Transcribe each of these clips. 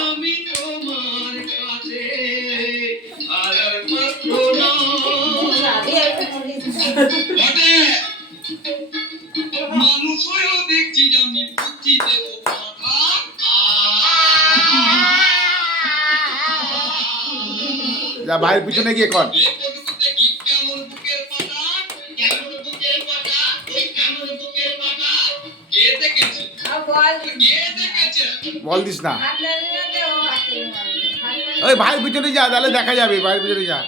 আমি তোমার কাছে আর মাত্র মানুষ হয়েও দেখছি আমি বুদ্ধি দেব যা ভাইয়ের পিছনে গিয়ে কর। বল দিস না, ওই ভাইয়ের পিছনে যা, তাহলে দেখা যাবে। ভাইয়ের পিছনে যা।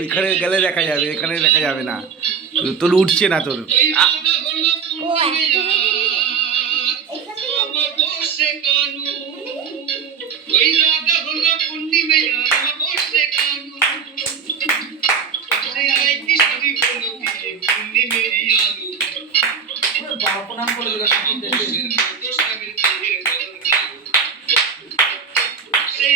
ওইখানে গেলে দেখা যাবে, এখানে দেখা যাবে না। তোর উঠছে না তোর। সেই